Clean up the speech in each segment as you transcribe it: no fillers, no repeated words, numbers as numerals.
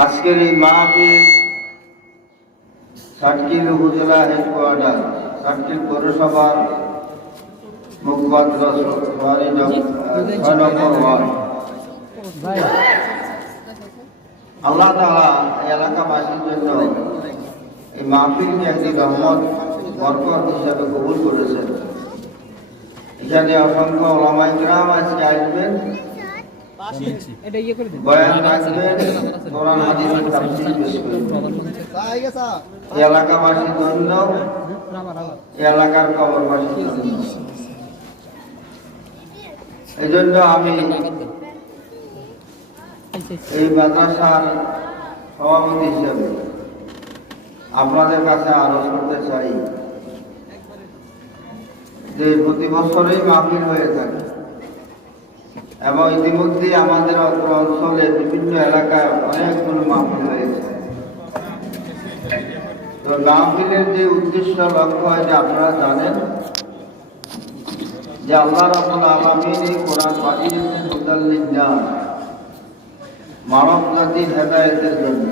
আজকের এই মাহফিল ষাটকিল উপজেলা হেডকোয়ার্টার ষাটকিল পৌরসভার মুখপাত্র 6 নম্বর ওয়ার্ড। আল্লাহ তাআলা এই এলাকাবাসীর জন্য এই মাহফিলকে একটি রহমত বরকত হিসাবে কবুল করেছেন। এখানে অসংখ্য উলামায়ে কিরাম আজকে আসবেন, বয়ান রাখবেন, কোরআন হাদিসের তাফসীর পেশ করবেন। এই এলাকাবাসীর জন্য, এই এলাকার কবরবাসীর জন্য। এই জন্য আমি এই মাদ্রাসার সভাপতি হিসেবে আপনাদের কাছে আরজ করতে চাই যে প্রতি বছরই মাহফিল হয়ে থাকে এবং ইতিমধ্যে আমাদের অঞ্চলে বিভিন্ন এলাকায় অনেকগুলো মাহফিল হয়েছে। তো মাহফিলের যে উদ্দেশ্য লক্ষ্য এটা আপনারা জানেন যে আল্লাহ রাব্বুল আলামিন এই কোরআন পাঠিয়েছেন হুদাল লিন-নাস, মানব জাতির হেদায়েতের জন্য।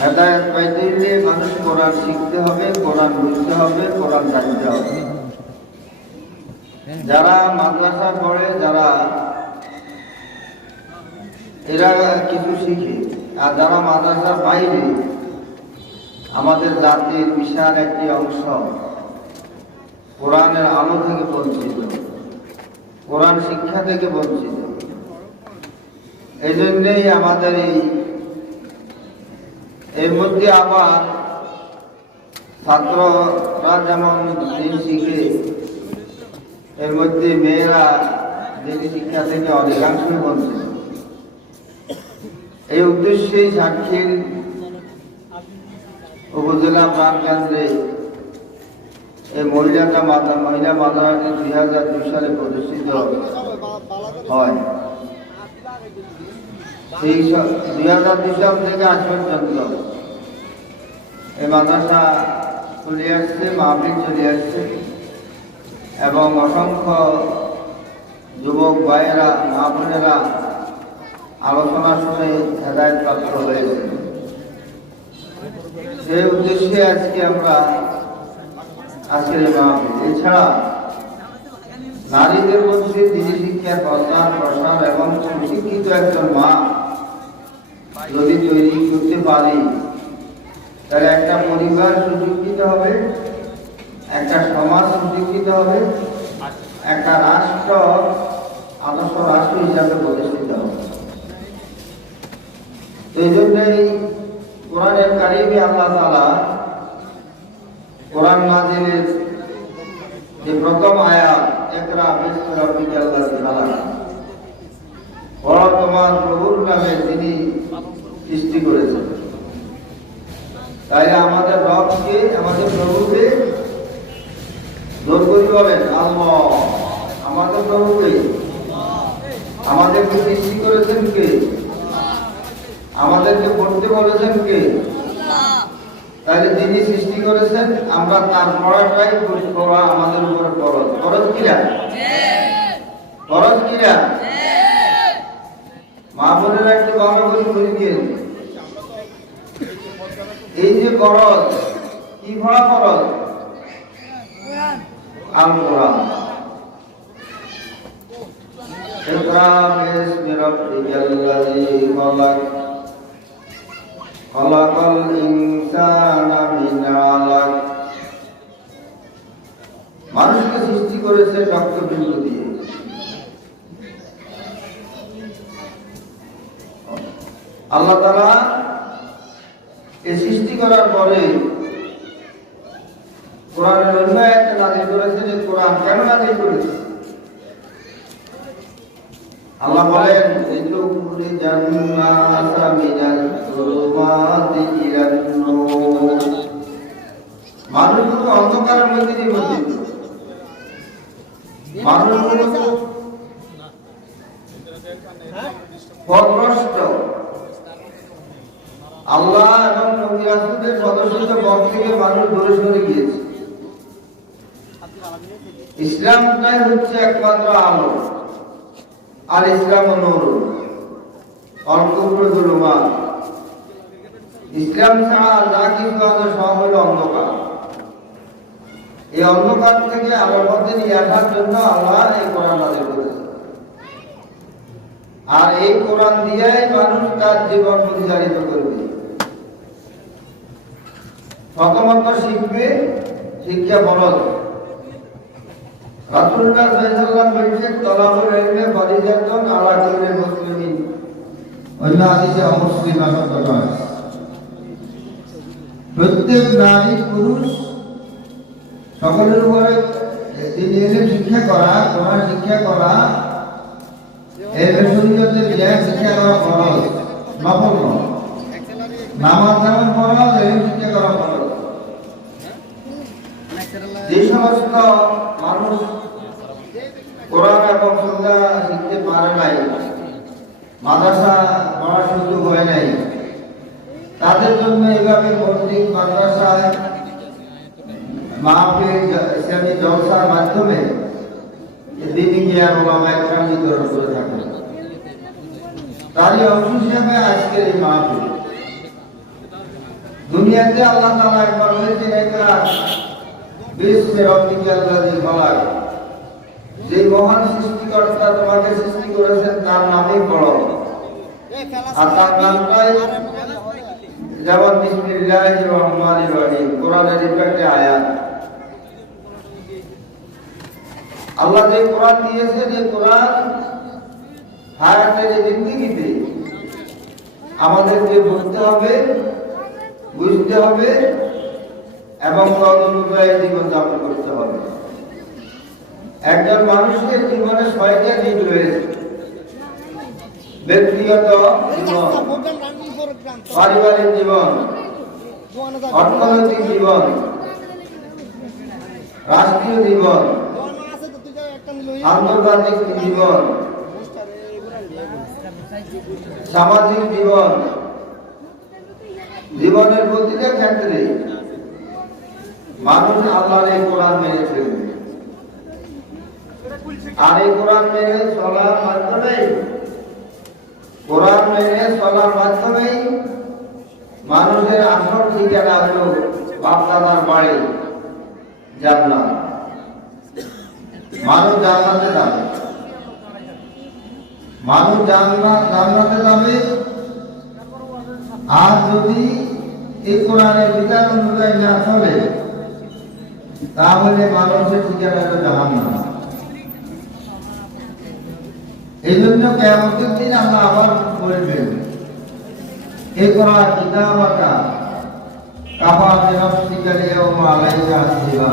হেদায়েত পাইতে হলে মানুষ কোরআন শিখতে হবে, কোরআন বুঝতে হবে, কোরআন জানতে হবে। যারা মাদ্রাসা পড়ে, যারা এরা কিছু শিখে, আর যারা মাদ্রাসার বাইরে আমাদের জাতির বিশাল একটি অংশ কোরআনের আলো থেকে বঞ্চিত, কোরআন শিক্ষা থেকে বঞ্চিত। এই জন্যই আমাদের এর মধ্যে আবার ছাত্ররা যেমন দিন শিখে, এর মধ্যে মেয়েরা দিন শিক্ষা থেকে অধিকাংশই বঞ্চিত। এই উদ্দেশ্যেই ষাটকিল উপজেলা প্রাণকেন্দ্রে এই মহিলা মাদ্রাসাটি 2002 সালে প্রতিষ্ঠিত হয়। সেই 2002 সাল থেকে আজ পর্যন্ত এই মাদ্রাসা চলে আসছে, মাহফিল চলে আসছে এবং অসংখ্য যুবক ভাইয়েরা, মা বোনেরা আলোচনা শুনে হেদায়েত প্রাপ্ত হয়েছে। সেই উদ্দেশ্যে আজকে আমরা আজকের মাহফিল। এছাড়া নারীদের মধ্যে দিনী শিক্ষার প্রচার প্রসার এবং সুশিক্ষিত একজন মা যদি তৈরি করতে পারি, তাহলে একটা পরিবার সুশিক্ষিত হবে, একটা সমাজ সুশিক্ষিত হবে, একটা রাষ্ট্র আদর্শ রাষ্ট্র হিসাবে প্রতিষ্ঠিত হবে। এই জন্যই কোরআনের কারিমে আল্লাহ তাআলা কোরআন নাযিলের যে প্রথম আয়াত, ইকরা বিসমি রাব্বিকাল্লাযী খালাক, পড়ো তোমার প্রভুর নামে যিনি সৃষ্টি করেছেন। তাই আমাদের রবকে, আমাদের প্রভুকে জোর করে বলেন আল্লাহ। আমাদের প্রভুকে, আমাদেরকে সৃষ্টি করেছেন কে? আমাদেরকে পড়তে বলেছেন কে? তাহলে যিনি সৃষ্টি করেছেন, আমরা তার পড়াটাই পড়া আমাদের উপরে ফরজ। ফরজ কিরা? ফরজ কিরা? মা বোনেরা একটু ভালো করে বলে দিয়ে, এই যে ফরজ, কি পড়া ফরজ? আল কোরআন। ইকরা বিসমি রাব্বিকাল্লাযী খালাক, খালাকাল ইনসানা মিন আলাক। মানুষকে সৃষ্টি করেছে রক্তবিন্দু দিয়ে। আল্লাহ তাআলা এই সৃষ্টি করার পরে কোরআনের অন্য আয়াতে নাযিল করেছেন। যে কোরআন কেন নাযিল করেছে? আল্লাহ বলেন লিতুখরিজান জান্নাতা মিনাল যুলুমাতি ইলান নূর। মানুষকে অন্ধকারের মধ্যে নিবন্ধিত, মানুষগুলো পথভ্রষ্ট। আল্লাহ এবং নবী রাসূলের সদস্যদের পথ থেকে মানুষ দূরে সরে গিয়েছে। ইসলামটাই হচ্ছে একমাত্র আলো, আর ইসলাম নূর। অল্পগুলো জুলুমান। ইসলাম ছাড়া যা কিছু আছে সব হলো অন্ধকার। এই অন্ধকার থেকে আলোর মধ্যে নিয়ে আসার জন্য আল্লাহ এই কোরআন নাযিল করেছেন। আর এই কোরআন দিয়েই মানুষ তার জীবন পরিচালিত করবে। প্রথমত শিখবে, শিক্ষা ফরজ। রাসূলুল্লাহ সাল্লাল্লাহু আলাইহি ওয়াসাল্লাম বলেছেন, তলাবুল ইলমি ফরিজাতুন আলা কুল্লি মুসলিমিন। অন্য হাদিসে অমুসলিম শব্দ আছে। প্রত্যেক নারী পুরুষ সকলের উপরে দিনের শিক্ষা করা, কোরআন শিক্ষা করা, এর শরীয়তের জ্ঞান শিক্ষা করা ফরজ, নফল নয়। নামাজ যেমন ফরজ, এর শিক্ষা করা ফরজ। যে সমস্ত মানুষ কোরআন এবং সুন্নাহ শিখতে পারে নাই, মাদ্রাসা পড়ার সুযোগ হয় নাই, তাদের জন্য এইভাবে মসজিদ, মাদ্রাসায়, মাহফিল, ইসলামী জলসার মাধ্যমে দ্বীনি জ্ঞান ওলামায়ে কেরাম বিতরণ করে থাকেন। তারই অংশ হিসেবে আজকের এই মাহফিল। দুনিয়াতে আল্লাহ তাআলা একবার বলেছেন, ইকরা বিসমি রাব্বিকাল লাযী খালাক। যে মহান সৃষ্টিকর্তা তোমাকে সৃষ্টি করেছেন তার নামেই পড়ো। আর তার নামটাই যেমন বিসমিল্লাহির রহমানির রহিম, কোরআনের একটা আয়াত। আল্লাহ যে কোরআন দিয়েছে, যে কোরআন হায়াতের জিন্দেগিতে আমাদেরকে বুঝতে হবে, বুঝতে হবে এবং তদনুযায়ী জীবনযাপন করতে হবে। একজন মানুষের জীবনে ৬টা দিক রয়েছে: ব্যক্তিগত জীবন, পারিবারিক জীবন, অর্থনৈতিক জীবন, রাষ্ট্রীয় জীবন, আন্তর্জাতিক জীবন, সামাজিক জীবন। জীবনের প্রতিটা ক্ষেত্রে মানুষ আল্লাহর এই কোরআন মেনে চলবে। আর এই কোরআন মেনে চলার মাধ্যমেই, কোরআন মেনে চলার মাধ্যমেই মানুষের আসল ঠিকানা হলো বাপ দাদার বাড়ি জান্নাত। মানুষ জান্নাতে যাবে, মানুষ জান্নাতে যাবে। আর যদি এই কোরআনের বিধান অনুযায়ী না চলে, তাহলে মানুষের ঠিকানা হলো জাহান্নাম। এই জন্য কিয়ামতের দিন আমরা আবার বলবেন, ইকরা কিতাবাকা কাফা বিনাফসিকা আল-ইয়াওমা আলাইকা হাসিবা।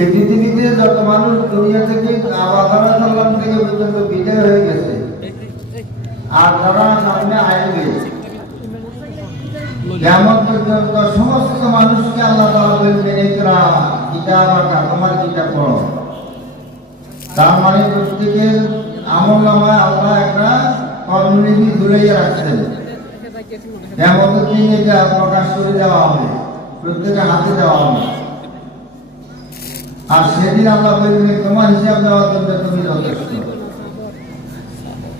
এই পৃথিবীতে যত মানুষ দুনিয়া থেকে আবাদারাত থেকে পর্যন্ত বিদায় হয়ে গেছে, আর যারা সামনে আসবে কিয়ামত পর্যন্ত সমস্ত মানুষকে আল্লাহ তাআলা বলবেন, ইকরা কিতাবাকা, তোমার কিতাব পড়ো। তার মানে প্রত্যেকের আমলনামায় আল্লাহ একটা কর্মলিপি ঝুলিয়ে রাখছেন। কিয়ামতের দিন এটা প্রকাশ করে দেওয়া হবে, প্রত্যেকের হাতে দেওয়া হবে। আর সেদিন আল্লাহ বলবেন, তোমার হিসাব দেওয়ার জন্য তুমি যথেষ্ট।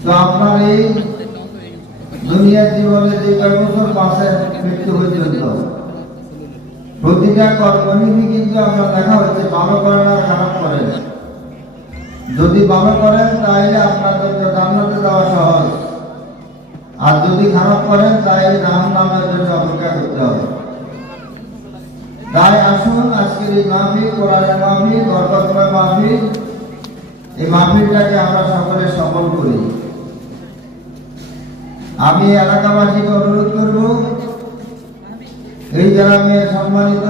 তো আপনার এই দুনিয়ার জীবনে যে কয়েক বছর বাঁচেন মৃত্যু পর্যন্ত, প্রতিটা কর্মলিপি কিন্তু আপনার দেখা হচ্ছে, ভালো করেন আর খারাপ করেন। যদি ভালো করেন তাহলে আপনার জন্য জান্নাতে যাওয়া সহজ, আর যদি খারাপ করেন তাহলে জাহান্নামের জন্য অপেক্ষা করতে হবে। তাই আসুন আজকের এই মাহফিল, কোরআনের মাহফিল, বরকতময় মাহফিল, এই মাহফিলটাকে আমরা সকলে সফল করি। আমি এলাকাবাসীকে অনুরোধ করব, এই গ্রামের সম্মানিত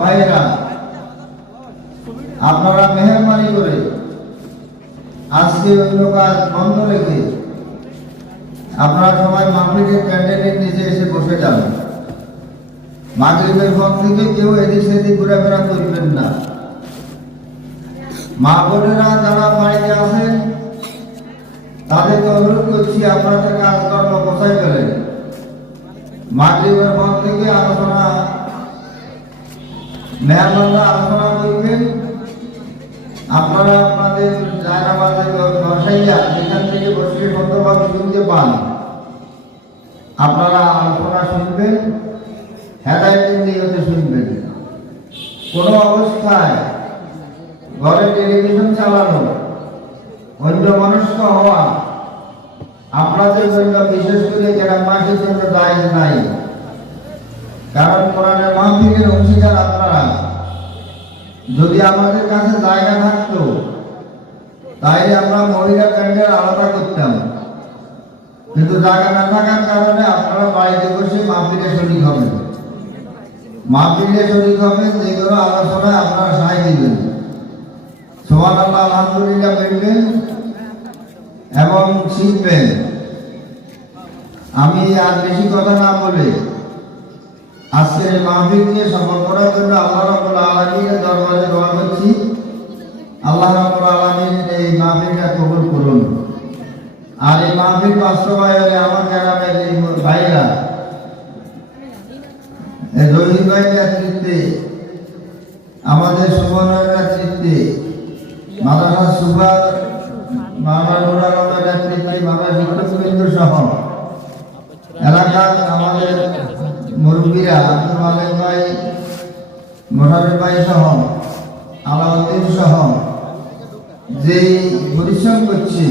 ভাইয়েরা, আপনারা মেহরবানি করে আজকে অন্য কাজ বন্ধ রেখে আপনারা সবাই মাহফিলের প্যান্ডেলের নিচে এসে বসে যান। মাগরিবের পর থেকে কেউ এদিক সেদিক ঘোরাফেরা করবেন না। মা বোনেরা যারা বাড়িতে আছেন তাদেরকে অনুরোধ করছি, আপনাদের কাজকর্ম গোছাই ফেলেন। মাগরিবের পর থেকে আলোচনা, মেহমানরা আলোচনা করবেন। আপনারা আপনাদের জায়গা বসাইয়া এখান থেকে বসে শুনতে পান, আপনারা আলোচনা শুনবেন, হেদায়েতের নিয়তে শুনবেন। কোনো অবস্থায় ঘরে টেলিভিশন চালানো, অন্যমনস্ক হওয়া আপনাদের জন্য, বিশেষ করে গ্রামবাসীর জন্য জায়েজ নাই। কারণ কোরআনের মাহফিলের অংশীদার আপনারা। যদি আমাদের কাছে জায়গা থাকতো তাইলে আমরা মহিলা ক্যান্ডেল আলাদা করতাম, কিন্তু জায়গা না থাকার কারণে আপনারা বাড়িতে বসে মাহফিলে শরীক হবেন। মাহফিলে শরীক হবেন, যেগুলো আলোচনায় আপনারা সাহায্য দিবেন। সুবহানাল্লাহ, আলহামদুলিল্লাহ বলবেন এবং শিখবেন। আমি আর বেশি কথা না বলে আজকের এই মাহফিল নিয়ে সফল করার জন্য আল্লাহ রাব্বুল আলামিনের দরবারে দোয়া করছি। আল্লাহ রাব্বুল আলামিন এই মাহফিলটা কবুল করুন। আর এই মাহফিল বাস্তবায়নে আমার গ্রামের এই ভাইরা, রহিম ভাইয়ের নেতৃত্বে, আমাদের সুবর্ণের নেতৃত্বে, মাদ্রাসা সুপার মাওলানা আলমের নেতৃত্বে, মাদ্রাসা শিক্ষকবৃন্দ সহ এলাকার আমাদের মুরব্বীরা, আব্দুল মালিক ভাই, মোশাররফ ভাই সহ, আলাউদ্দিন সহ যে পরিশ্রম করছে,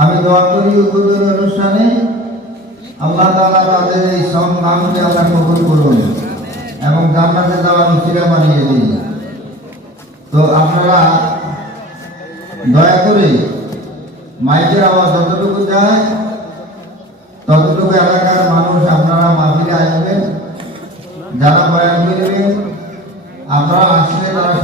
আমি দোয়া করি উদ্বোধনী অনুষ্ঠানে আল্লাহ তাআলা তাদের এই শ্রম দানকে আল্লাহ কবুল করুন এবং জান্নাতে যাওয়ার উসিলা বানিয়ে দিন। তো আপনারা দয়া করে মাইকের আওয়াজ যতটুকু যায় ততটুকু এলাকার মানুষ আপনারা মাহফিলে আসবেন। যারা বয়ান করবেন আপনারা আসলে তারা